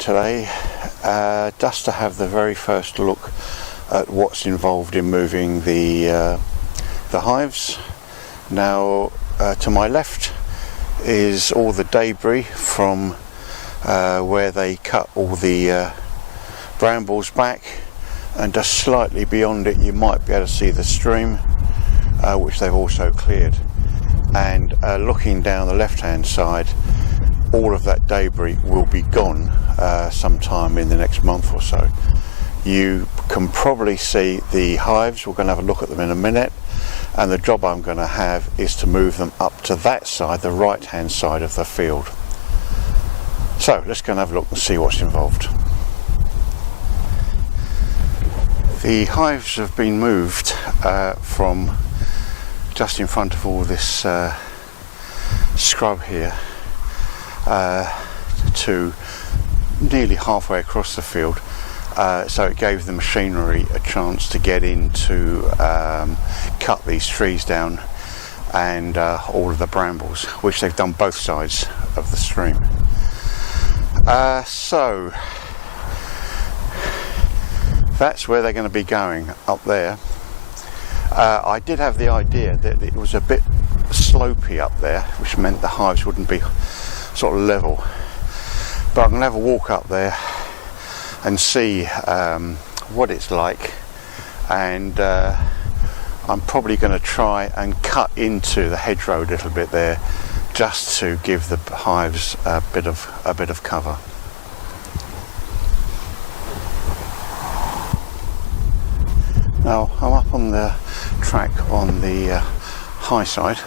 today, just to have the very first look at what's involved in moving the hives. Now to my left is all the debris from where they cut all the brambles back, and just slightly beyond it you might be able to see the stream, which they've also cleared. And looking down the left hand side, all of that debris will be gone sometime in the next month or so. You can probably see the hives. We're going to have a look at them in a minute, and the job I'm going to have is to move them up to that side, the right hand side of the field. So let's go and have a look and see what's involved. The hives have been moved from just in front of all this scrub here to nearly halfway across the field, so it gave the machinery a chance to get in to cut these trees down and all of the brambles, which they've done both sides of the stream. So that's where they're going to be going, up there. I did have the idea that it was a bit slopey up there, which meant the hives wouldn't be sort of level, but I'm going to have a walk up there and see what it's like, and I'm probably going to try and cut into the hedgerow a little bit there, just to give the hives a bit of cover. Now I'm up on the track on the high side,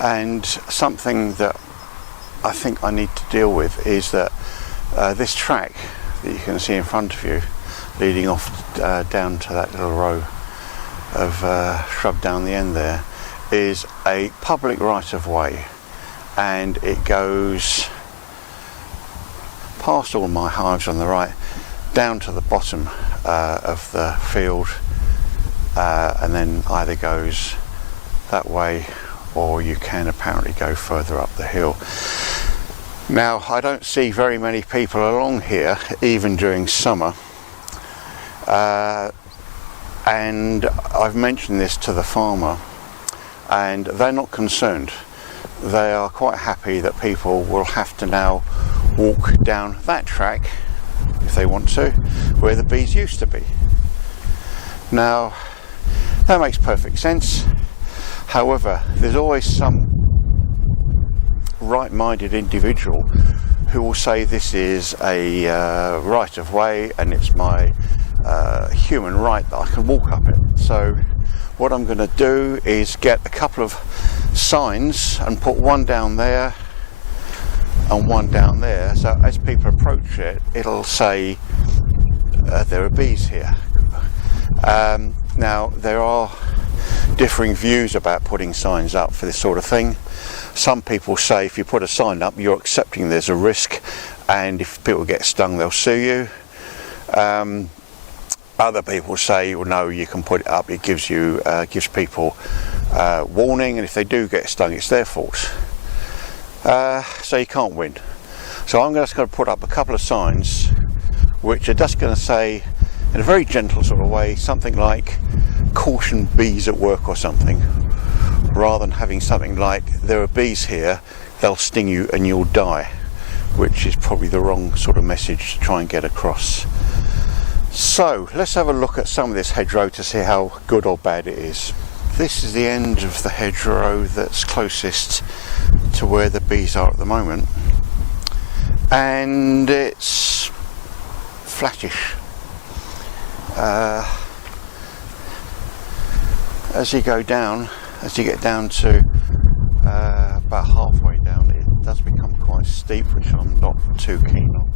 and something that I think I need to deal with is that this track that you can see in front of you, leading off down to that little row of shrub down the end there, is a public right of way, and it goes past all my hives on the right down to the bottom of the field, and then either goes that way, or you can apparently go further up the hill. Now I don't see very many people along here, even during summer, and I've mentioned this to the farmer, and they're not concerned. They are quite happy that people will have to now walk down that track, if they want to, where the bees used to be. Now that makes perfect sense. However, there's always some right-minded individual who will say this is a right of way and it's my human right that I can walk up it. So what I'm going to do is get a couple of signs and put one down there and one down there, so as people approach it, it'll say there are bees here. Now there are differing views about putting signs up for this sort of thing. Some people say if you put a sign up, you're accepting there's a risk, and if people get stung, they'll sue you. Other people say, well, no, you can put it up. It gives you gives people warning, and if they do get stung, it's their fault. So you can't win. So I'm just going to put up a couple of signs, which are just going to say, in a very gentle sort of way, something like "Caution bees at work" or something, rather than having something like "There are bees here, they'll sting you and you'll die," which is probably the wrong sort of message to try and get across. So let's have a look at some of this hedgerow to see how good or bad it is. This is the end of the hedgerow that's closest to where the bees are at the moment, and it's flattish. As you go down, as you get down to about halfway down, it does become quite steep, which I'm not too keen on,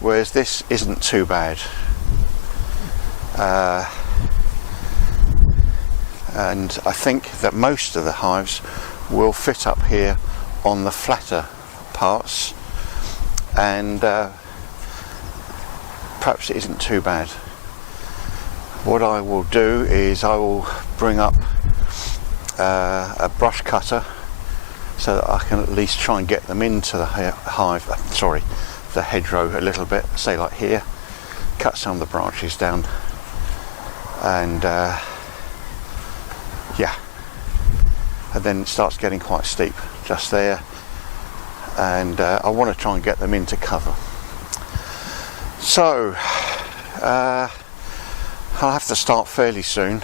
whereas this isn't too bad. And I think that most of the hives will fit up here on the flatter parts, and perhaps it isn't too bad. What I will do is I will bring up a brush cutter so that I can at least try and get them into the hive, the hedgerow a little bit, say like here, cut some of the branches down, and yeah, and then it starts getting quite steep just there, and I want to try and get them into cover. So I'll have to start fairly soon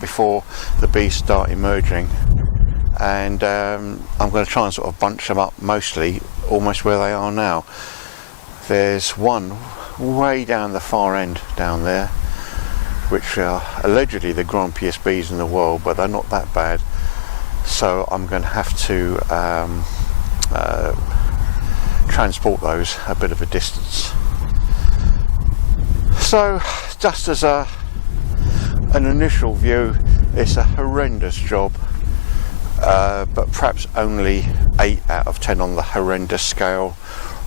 before the bees start emerging, and I'm going to try and sort of bunch them up mostly almost where they are now. There's one way down the far end down there, which are allegedly the grumpiest bees in the world, but they're not that bad, so I'm going to have to transport those a bit of a distance. So just as an initial view, it's a horrendous job, but perhaps only 8 out of 10 on the horrendous scale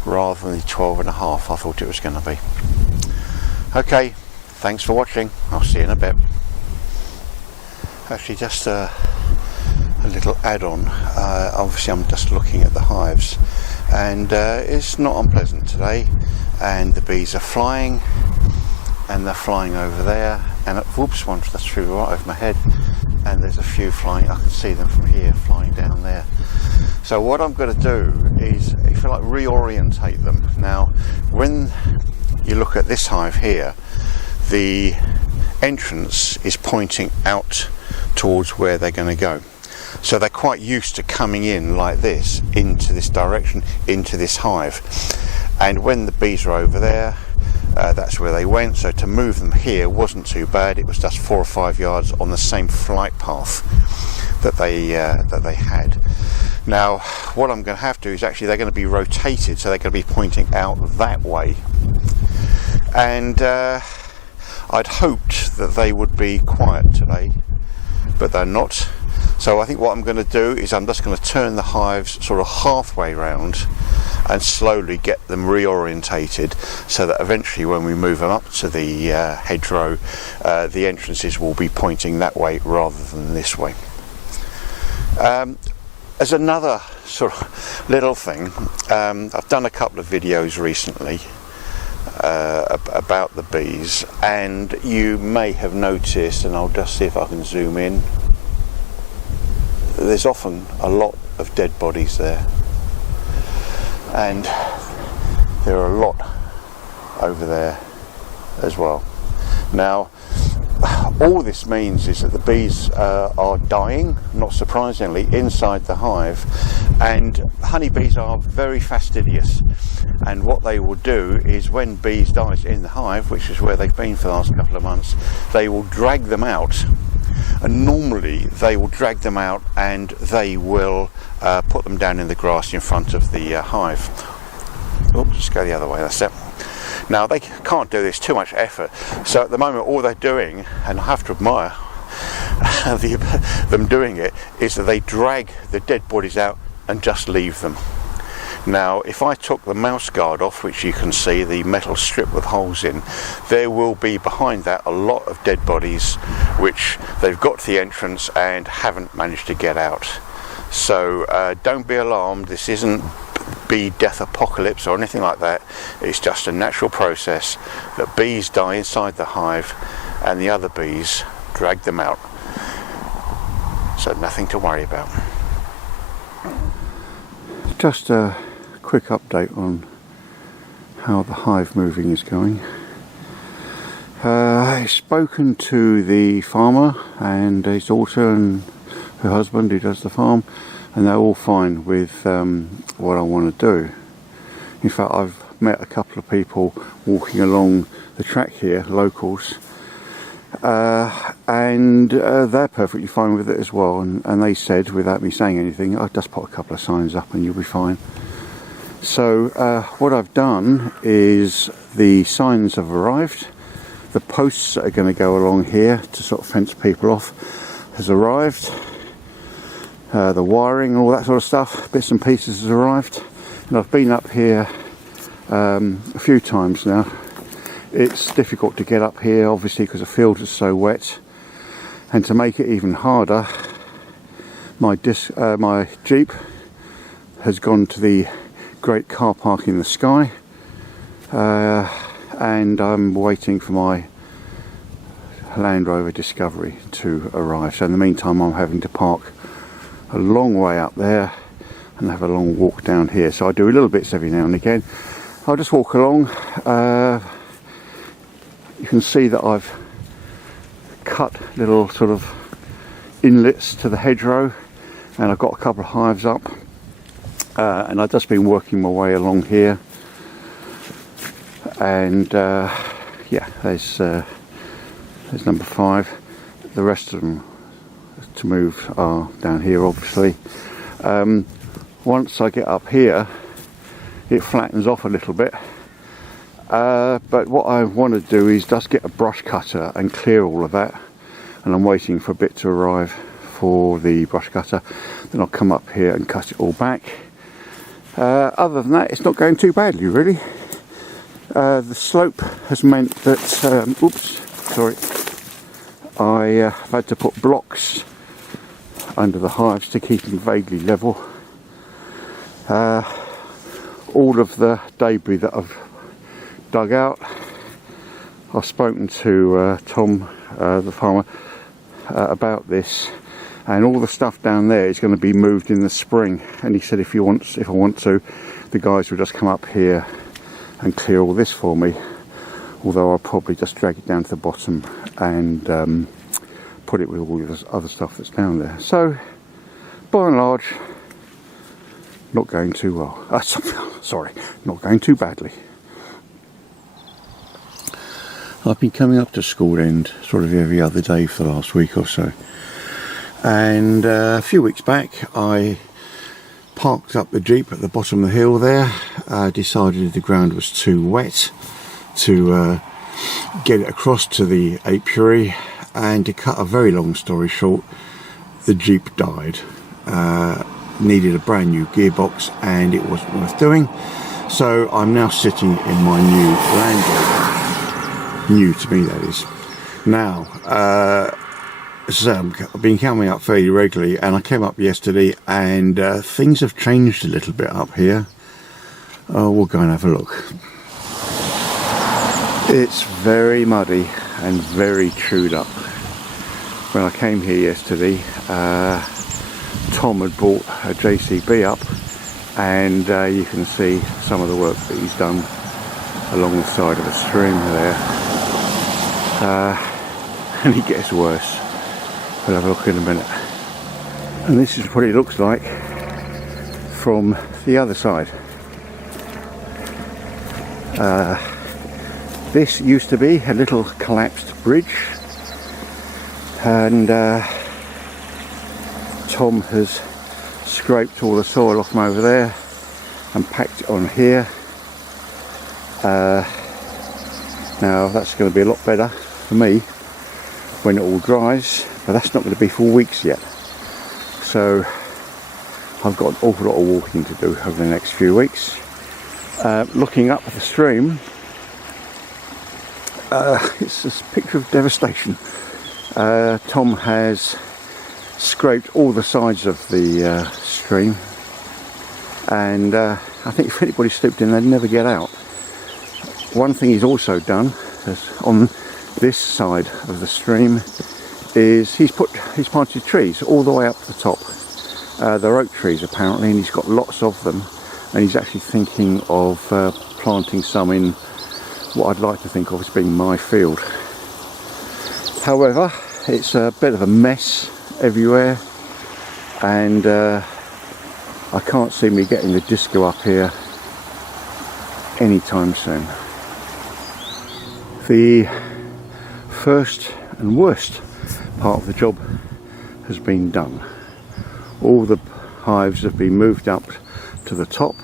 rather than the 12.5 I thought it was going to be. Okay, thanks for watching. I'll see you in a bit. Actually, just a little add-on. Obviously I'm just looking at the hives, and it's not unpleasant today, and the bees are flying, and they're flying over there, and whoops, one just flew right over my head, and there's a few flying. I can see them from here flying down there. So what I'm going to do is, if you like, reorientate them. Now when you look at this hive here, the entrance is pointing out towards where they're going to go, so they're quite used to coming in like this, into this direction, into this hive, and when the bees are over there, that's where they went. So to move them here wasn't too bad. It was just 4 or 5 yards on the same flight path that they had. Now what I'm going to have to do is, actually they're going to be rotated, so they're going to be pointing out that way, and I'd hoped that they would be quiet today, but they're not. So I think what I'm going to do is I'm just going to turn the hives sort of halfway round and slowly get them reorientated, so that eventually when we move them up to the hedgerow, the entrances will be pointing that way rather than this way. As another sort of little thing, I've done a couple of videos recently about the bees, and you may have noticed, and I'll just see if I can zoom in, there's often a lot of dead bodies there, and there are a lot over there as well. Now all this means is that the bees are dying, not surprisingly, inside the hive, and honeybees are very fastidious, and what they will do is, when bees die in the hive, which is where they've been for the last couple of months, they will drag them out, and normally they will drag them out and they will put them down in the grass in front of the hive. Oops, just go the other way, that's it. Now they can't do this, too much effort, so at the moment all they're doing, and I have to admire them doing it, is that they drag the dead bodies out and just leave them. Now if I took the mouse guard off, which you can see, the metal strip with holes in, there will be behind that a lot of dead bodies which they've got to the entrance and haven't managed to get out. So don't be alarmed, this isn't bee death apocalypse or anything like that. It's just a natural process that bees die inside the hive and the other bees drag them out. So nothing to worry about. Just a quick update on how the hive moving is going. I've spoken to the farmer and his daughter and her husband who does the farm, and they're all fine with what I want to do. In fact, I've met a couple of people walking along the track here, locals, and they're perfectly fine with it as well, and they said, without me saying anything, I'll just put a couple of signs up and you'll be fine. So what I've done is, the signs have arrived, the posts that are going to go along here to sort of fence people off has arrived, the wiring and all that sort of stuff, bits and pieces has arrived, and I've been up here a few times now. It's difficult to get up here, obviously, because the field is so wet, and to make it even harder, my Jeep has gone to the great car park in the sky, and I'm waiting for my Land Rover Discovery to arrive. So in the meantime I'm having to park a long way up there and have a long walk down here. So I do little bits every now and again. I'll just walk along. You can see that I've cut little sort of inlets to the hedgerow, and I've got a couple of hives up, and I've just been working my way along here, and yeah, there's number 5. The rest of them to move are down here, obviously. Once I get up here it flattens off a little bit, but what I want to do is just get a brush cutter and clear all of that, and I'm waiting for a bit to arrive for the brush cutter. Then I'll come up here and cut it all back. Other than that, it's not going too badly really. The slope has meant that oops, sorry, I've had to put blocks under the hives to keep them vaguely level. All of the debris that I've dug out, I've spoken to Tom, the farmer, about this, and all the stuff down there is going to be moved in the spring. And he said if I want to, the guys will just come up here and clear all this for me. Although I'll probably just drag it down to the bottom and put it with all this other stuff that's down there. So, by and large, not going too well. Sorry, not going too badly. I've been coming up to school end sort of every other day for the last week or so. And a few weeks back I parked up the Jeep at the bottom of the hill there. Decided the ground was too wet to get it across to the apiary, and to cut a very long story short, the Jeep died. Needed a brand new gearbox and it wasn't worth doing, so I'm now sitting in my new Land Rover. New to me, that is. Now so I've been coming up fairly regularly, and I came up yesterday and things have changed a little bit up here. We'll go and have a look. It's very muddy and very chewed up. When I came here yesterday, Tom had brought a JCB up, and you can see some of the work that he's done along the side of the stream there, and it gets worse. We'll have a look in a minute. And this is what it looks like from the other side. This used to be a little collapsed bridge, and Tom has scraped all the soil off from over there and packed it on here. Now that's going to be a lot better for me when it all dries, but that's not going to be for weeks yet. So I've got an awful lot of walking to do over the next few weeks. Looking up the stream, it's a picture of devastation. Tom has scraped all the sides of the stream, and I think if anybody slipped in they'd never get out. One thing he's also done is on this side of the stream is he's planted trees all the way up to the top. They're oak trees apparently, and he's got lots of them, and he's actually thinking of planting some in what I'd like to think of as being my field. However, it's a bit of a mess everywhere, and I can't see me getting the disco up here anytime soon. The first and worst part of the job has been done. All the hives have been moved up to the top,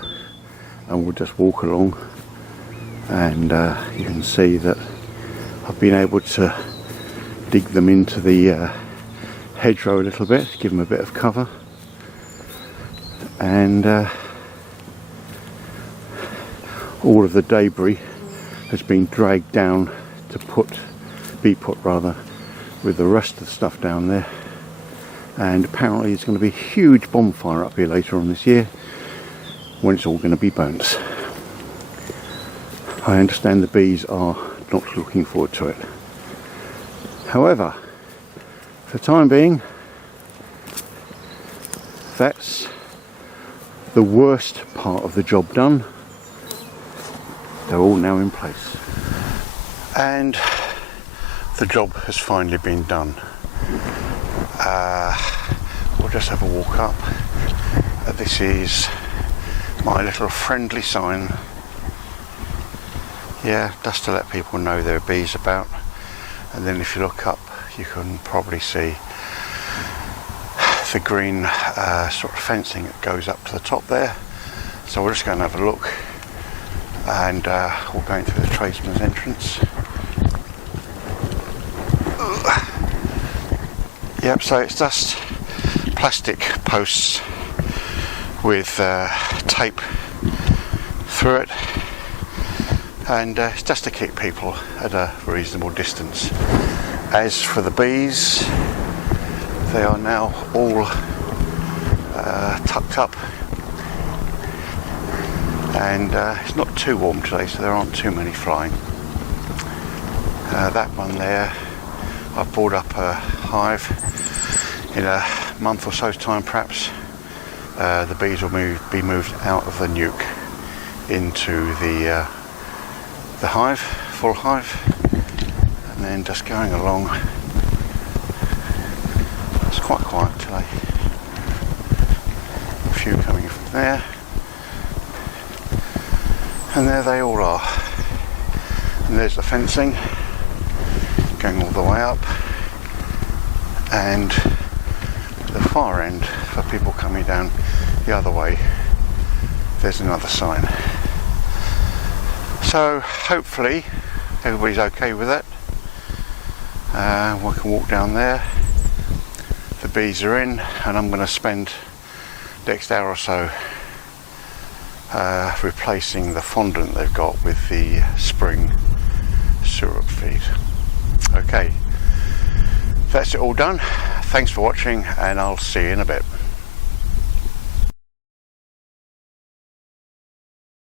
and we'll just walk along, and you can see that I've been able to dig them into the hedgerow a little bit, give them a bit of cover, and all of the debris has been dragged down to be put with the rest of the stuff down there. And apparently there's going to be a huge bonfire up here later on this year, when it's all going to be burnt. I understand the bees are not looking forward to it. However, for the time being, that's the worst part of the job done. They're all now in place. And the job has finally been done. We'll just have a walk up. This is my little friendly sign. Yeah, just to let people know there are bees about. And then if you look up, you can probably see the green sort of fencing that goes up to the top there. So we're just going to have a look, and we're going through the tradesman's entrance. Yep, so it's just plastic posts with tape through it, and it's just to keep people at a reasonable distance. As for the bees, they are now all tucked up, and it's not too warm today, so there aren't too many flying. That one there, I've brought up a hive. In a month or so's time perhaps, the bees will be moved out of the nuke into the hive, full hive, and then just going along. It's quite quiet today. A few coming from there, and there they all are. And there's the fencing going all the way up, and the far end for people coming down the other way, there's another sign. So hopefully everybody's okay with it. We can walk down there. The bees are in, and I'm going to spend the next hour or so replacing the fondant they've got with the spring syrup feed. Okay, that's it all done. Thanks for watching, and I'll see you in a bit.